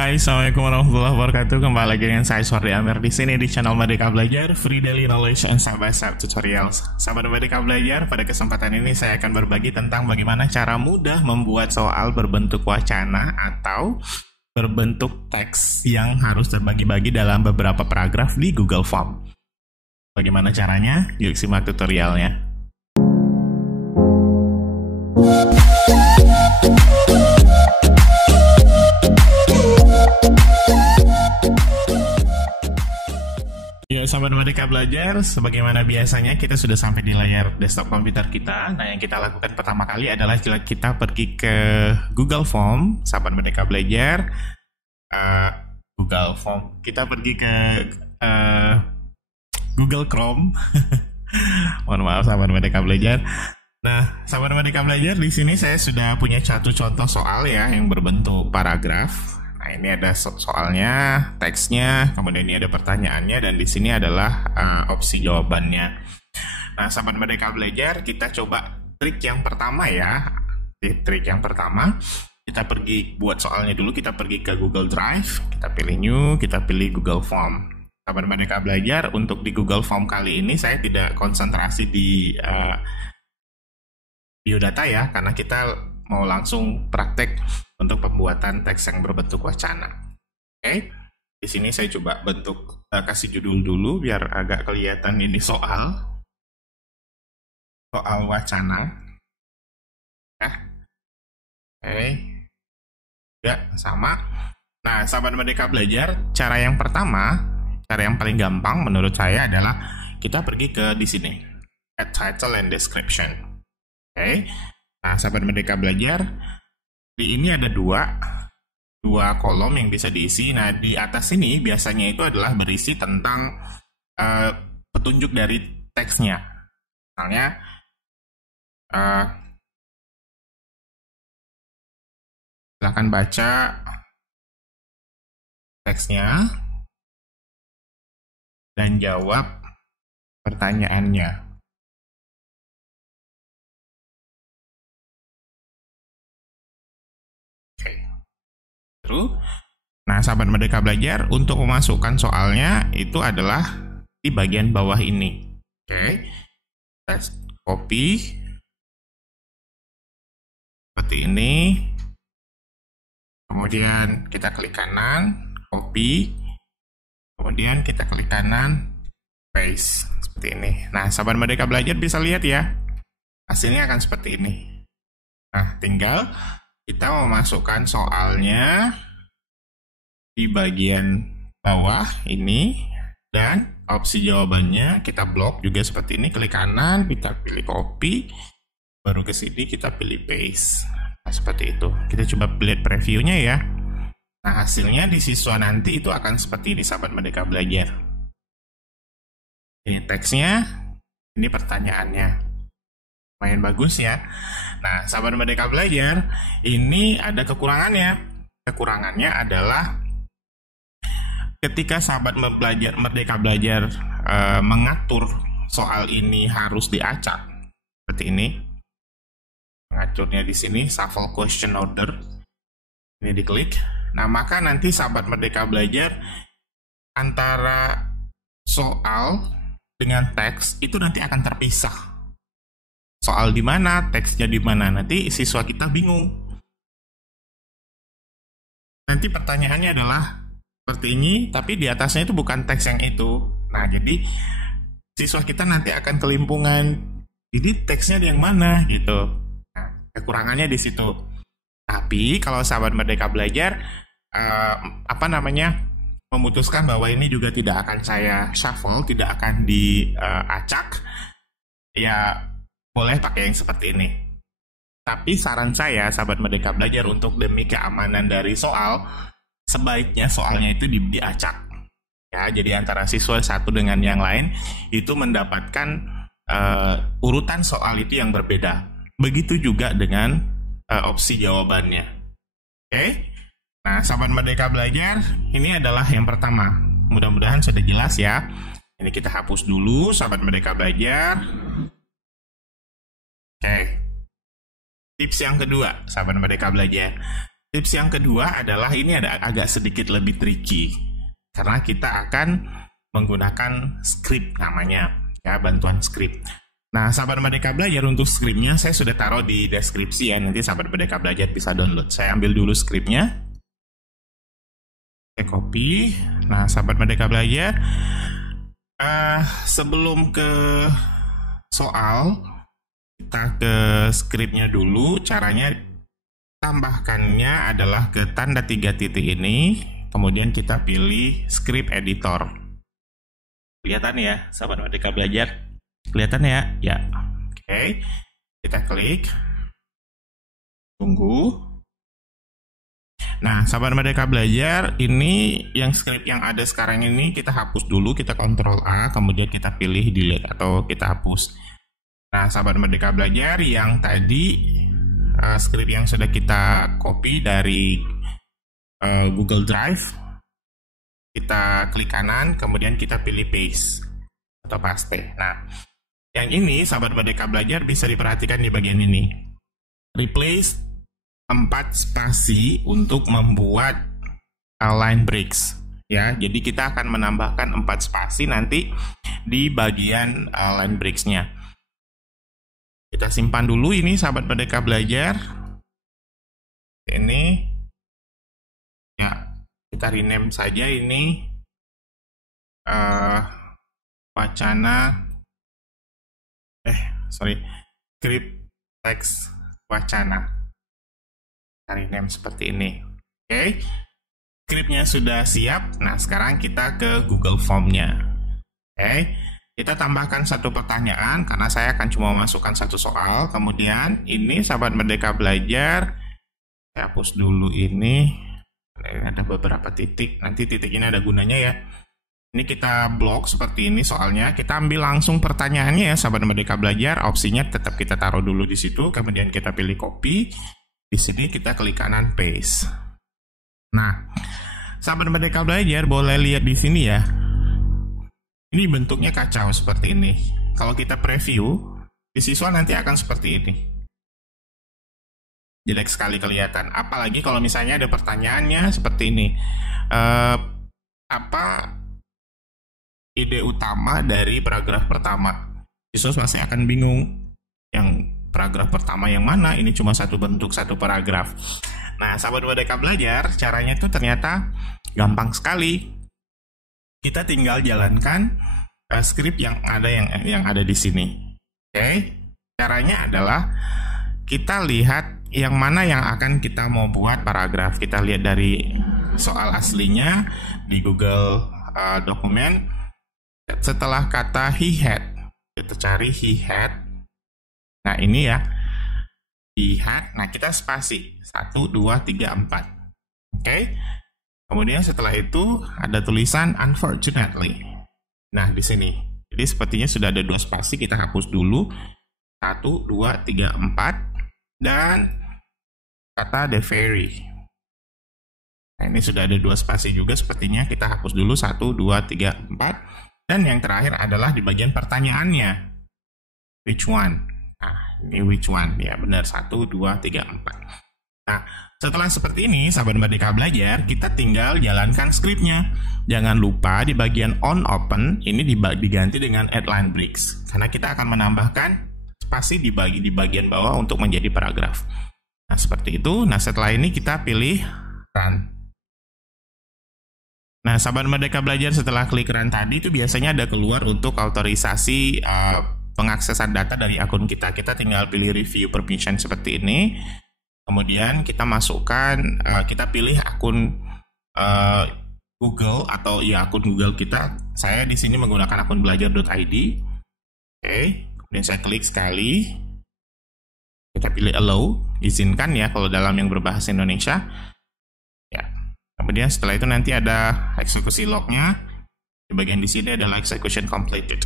Hai, assalamualaikum warahmatullahi wabarakatuh. Kembali lagi dengan saya Sordi Amir di sini di channel Merdeka Belajar, Free Daily Knowledge and Step by Step Tutorials. Sahabat Merdeka Belajar, pada kesempatan ini saya akan berbagi tentang bagaimana cara mudah membuat soal berbentuk wacana atau berbentuk teks yang harus terbagi-bagi dalam beberapa paragraf di Google Form. Bagaimana caranya? Yuk simak tutorialnya. Yuk sahabat Merdeka Belajar, sebagaimana biasanya kita sudah sampai di layar desktop komputer kita. Nah, yang kita lakukan pertama kali adalah kita pergi ke Google Form. Sahabat Merdeka Belajar, Google Form. Kita pergi ke Google Chrome. Mohon maaf sahabat Merdeka Belajar. Nah, sahabat Merdeka Belajar, di sini saya sudah punya satu contoh soal ya yang berbentuk paragraf. Nah, ini ada soalnya, teksnya, kemudian ini ada pertanyaannya, dan di sini adalah opsi jawabannya. Nah, sahabat Merdeka Belajar, kita coba trik yang pertama ya. Trik yang pertama, kita pergi buat soalnya dulu, kita pergi ke Google Drive, kita pilih New, kita pilih Google Form. Sahabat Merdeka Belajar, untuk di Google Form kali ini saya tidak konsentrasi di biodata ya, karena kita mau langsung praktek untuk pembuatan teks yang berbentuk wacana. Oke, di sini saya coba bentuk kasih judul dulu biar agak kelihatan ini soal wacana. Ya, oke, ya sama. Nah, sahabat Merdeka Belajar, cara yang pertama, cara yang paling gampang menurut saya adalah kita pergi ke di sini, add title and description. Oke. Nah, sahabat Merdeka Belajar, di ini ada dua kolom yang bisa diisi. Nah, di atas ini biasanya itu adalah berisi tentang petunjuk dari teksnya. Misalnya, silakan baca teksnya dan jawab pertanyaannya. Nah, sahabat Merdeka Belajar, untuk memasukkan soalnya itu adalah di bagian bawah ini. Oke, kita copy seperti ini, kemudian kita klik kanan, copy, kemudian kita klik kanan, paste seperti ini. Nah, sahabat Merdeka Belajar bisa lihat ya, hasilnya akan seperti ini. Nah, tinggal kita memasukkan soalnya di bagian bawah ini, dan opsi jawabannya kita blok juga seperti ini. Klik kanan, kita pilih copy, baru ke sini kita pilih paste. Nah, seperti itu. Kita coba lihat previewnya ya. Nah, hasilnya di siswa nanti itu akan seperti ini, sahabat Merdeka Belajar. Ini teksnya, ini pertanyaannya. Lumayan bagus ya. Nah, sahabat Merdeka Belajar, ini ada kekurangannya. Kekurangannya adalah ketika sahabat Merdeka Belajar mengatur soal ini harus diacak seperti ini. Mengaturnya di sini shuffle question order. Ini diklik. Nah, maka nanti sahabat Merdeka Belajar antara soal dengan teks itu nanti akan terpisah. Soal di mana, teksnya di mana, nanti siswa kita bingung. Nanti pertanyaannya adalah seperti ini, tapi di atasnya itu bukan teks yang itu. Nah, jadi siswa kita nanti akan kelimpungan. Jadi teksnya yang mana gitu. Nah, kekurangannya di situ. Tapi kalau sahabat Merdeka Belajar memutuskan bahwa ini juga tidak akan saya shuffle, tidak akan diacak, ya boleh pakai yang seperti ini. Tapi saran saya, sahabat Merdeka Belajar, untuk demi keamanan dari soal, sebaiknya soalnya itu diacak. Ya, jadi antara siswa satu dengan yang lain itu mendapatkan urutan soal itu yang berbeda. Begitu juga dengan opsi jawabannya. Oke? Nah, sahabat Merdeka Belajar, ini adalah yang pertama. Mudah-mudahan sudah jelas ya. Ini kita hapus dulu, sahabat Merdeka Belajar. Oke. Tips yang kedua, sahabat Merdeka Belajar. Tips yang kedua adalah ini ada agak sedikit lebih tricky karena kita akan menggunakan script namanya, ya, bantuan script. Nah, sahabat Merdeka Belajar, untuk skripnya saya sudah taruh di deskripsi ya, nanti sahabat Merdeka Belajar bisa download. Saya ambil dulu skripnya, saya copy. Nah, sahabat Merdeka Belajar, sebelum ke soal, kita ke skripnya dulu. Caranya tambahkannya adalah ke tanda 3 titik ini, kemudian kita pilih script editor. Kelihatan ya, sahabat Merdeka Belajar? Kelihatan ya? Ya. Oke. Kita klik. Tunggu. Nah, sahabat Merdeka Belajar, ini yang script yang ada sekarang ini kita hapus dulu, kita Ctrl A, kemudian kita pilih delete atau kita hapus. Nah, sahabat Merdeka Belajar, yang tadi script yang sudah kita copy dari Google Drive, kita klik kanan, kemudian kita pilih paste atau paste. Nah, yang ini sahabat Merdeka Belajar bisa diperhatikan di bagian ini. Replace 4 spasi untuk membuat line breaks. Ya, jadi kita akan menambahkan 4 spasi nanti di bagian line breaks-nya. Kita simpan dulu ini sahabat Merdeka Belajar. Ini ya, kita rename saja ini wacana script text wacana. Kita rename seperti ini. Oke. Scriptnya sudah siap. Nah, sekarang kita ke Google Form-nya. Oke. Kita tambahkan satu pertanyaan karena saya akan cuma masukkan satu soal. Kemudian ini sahabat Merdeka Belajar, saya hapus dulu ini. Ada beberapa titik. Nanti titik ini ada gunanya ya. Ini kita blok seperti ini soalnya. Kita ambil langsung pertanyaannya ya sahabat Merdeka Belajar. Opsinya tetap kita taruh dulu di situ. Kemudian kita pilih copy. Di sini kita klik kanan paste. Nah, sahabat Merdeka Belajar boleh lihat di sini ya. Ini bentuknya kacau seperti ini. Kalau kita preview, di siswa nanti akan seperti ini. Jelek sekali kelihatan. Apalagi kalau misalnya ada pertanyaannya seperti ini. Apa ide utama dari paragraf pertama? Siswa pasti akan bingung. Yang paragraf pertama yang mana? Ini cuma satu bentuk, satu paragraf. Nah, sahabat Merdeka Belajar, caranya itu ternyata gampang sekali. Kita tinggal jalankan script yang ada di sini. Oke. Caranya adalah kita lihat yang mana yang akan kita mau buat paragraf. Kita lihat dari soal aslinya di Google dokumen. Setelah kata he had, kita cari he had. Nah, ini ya. He had. Nah, kita spasi 1 2 3 4. Oke. Kemudian setelah itu ada tulisan unfortunately. Nah, di sini. Jadi sepertinya sudah ada 2 spasi, kita hapus dulu. 1 2 3 4 dan kata the very. Nah, ini sudah ada 2 spasi juga sepertinya, kita hapus dulu 1 2 3 4 dan yang terakhir adalah di bagian pertanyaannya. Which one? Nah, ini which one? Ya, benar 1 2 3 4. Nah, setelah seperti ini, sahabat Merdeka Belajar, kita tinggal jalankan skripnya. Jangan lupa di bagian on open, ini diganti dengan add line breaks. Karena kita akan menambahkan spasi di bagian bawah untuk menjadi paragraf. Nah, seperti itu. Nah, setelah ini kita pilih run. Nah, sahabat Merdeka Belajar, setelah klik run tadi, itu biasanya ada keluar untuk autorisasi pengaksesan data dari akun kita. Kita tinggal pilih review permission seperti ini. Kemudian kita masukkan, kita pilih akun Google atau ya akun Google kita. Saya di sini menggunakan akun belajar.id. Oke, kemudian saya klik sekali. Kita pilih allow, izinkan ya kalau dalam yang berbahasa Indonesia. Ya. Kemudian setelah itu nanti ada eksekusi lognya. Di bagian di sini adalah execution completed.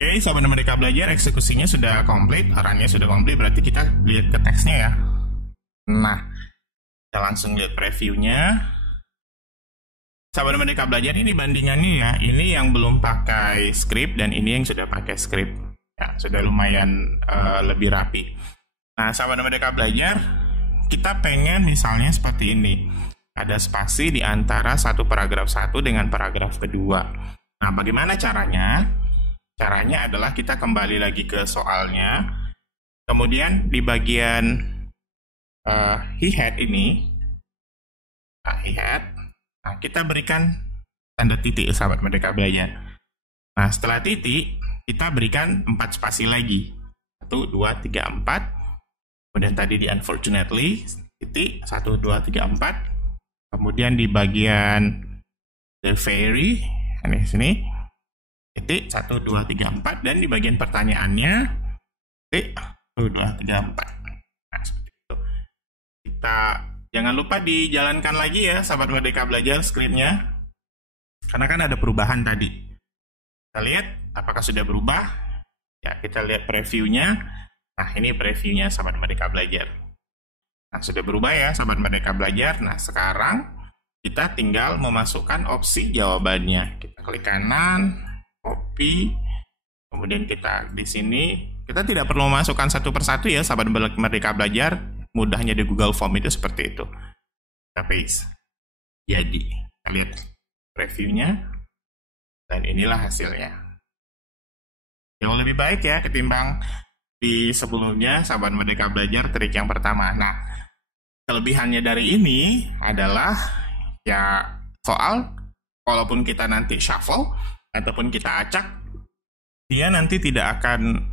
Oke, sahabat Merdeka Belajar, eksekusinya sudah komplit, runnya sudah komplit, berarti kita lihat ke teksnya ya. Nah, kita langsung lihat previewnya. Sahabat Merdeka Belajar, ini bandingannya ya. Ini yang belum pakai script dan ini yang sudah pakai script. Ya, sudah lumayan lebih rapi. Nah, sahabat Merdeka Belajar, kita pengen misalnya seperti ini. Ada spasi di antara satu paragraf satu dengan paragraf kedua. Nah, bagaimana caranya? Caranya adalah kita kembali lagi ke soalnya. Kemudian di bagian he-had ini, he-had, kita berikan tanda titik, sahabat Merdeka Belajar. Nah, setelah titik, kita berikan 4 spasi lagi. 1, 2, 3, 4. Kemudian tadi di unfortunately, titik, 1, 2, 3, 4. Kemudian di bagian the very, ini sini, titik, 1, 2, 3, 4. Dan di bagian pertanyaannya, titik, 1, 2, 3, 4. Nah, seperti itu. Kita jangan lupa dijalankan lagi ya, sahabat Merdeka Belajar, skripnya. Karena kan ada perubahan tadi. Kita lihat apakah sudah berubah. Ya, kita lihat previewnya. Nah, ini previewnya, sahabat Merdeka Belajar. Nah, sudah berubah ya, sahabat Merdeka Belajar. Nah, sekarang kita tinggal memasukkan opsi jawabannya. Kita klik kanan, copy, kemudian kita di sini. Kita tidak perlu memasukkan satu persatu ya, sahabat Merdeka Belajar. Mudahnya di Google Form itu seperti itu. Kita paste. Jadi, kita lihat previewnya. Dan inilah hasilnya. Jauh lebih baik ya ketimbang di sebelumnya, sahabat Merdeka Belajar, trik yang pertama. Nah, kelebihannya dari ini adalah ya soal, walaupun kita nanti shuffle ataupun kita acak, dia nanti tidak akan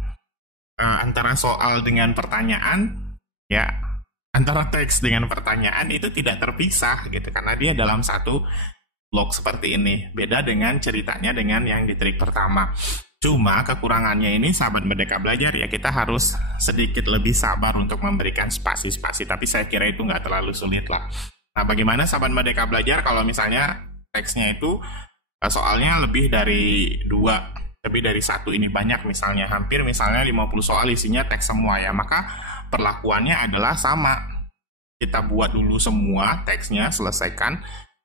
antara soal dengan pertanyaan, ya antara teks dengan pertanyaan itu tidak terpisah gitu, karena dia dalam satu blok seperti ini. Beda dengan ceritanya dengan yang di trik pertama. Cuma kekurangannya ini, sahabat Merdeka Belajar, ya kita harus sedikit lebih sabar untuk memberikan spasi-spasi. Tapi saya kira itu nggak terlalu sulit lah. Nah, bagaimana sahabat Merdeka Belajar kalau misalnya teksnya itu soalnya lebih dari 2, lebih dari 1 ini banyak misalnya. Hampir misalnya 50 soal isinya teks semua ya. Maka perlakuannya adalah sama. Kita buat dulu semua teksnya, selesaikan.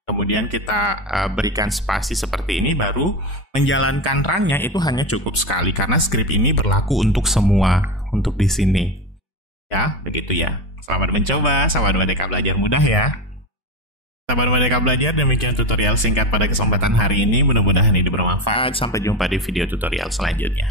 Kemudian kita berikan spasi seperti ini, baru menjalankan run-nya itu hanya cukup sekali karena skrip ini berlaku untuk semua, untuk di sini. Ya, begitu ya. Selamat mencoba, sahabat Merdeka Belajar, mudah ya. Sahabat Merdeka Belajar, demikian tutorial singkat pada kesempatan hari ini. Mudah-mudahan ini bermanfaat. Sampai jumpa di video tutorial selanjutnya.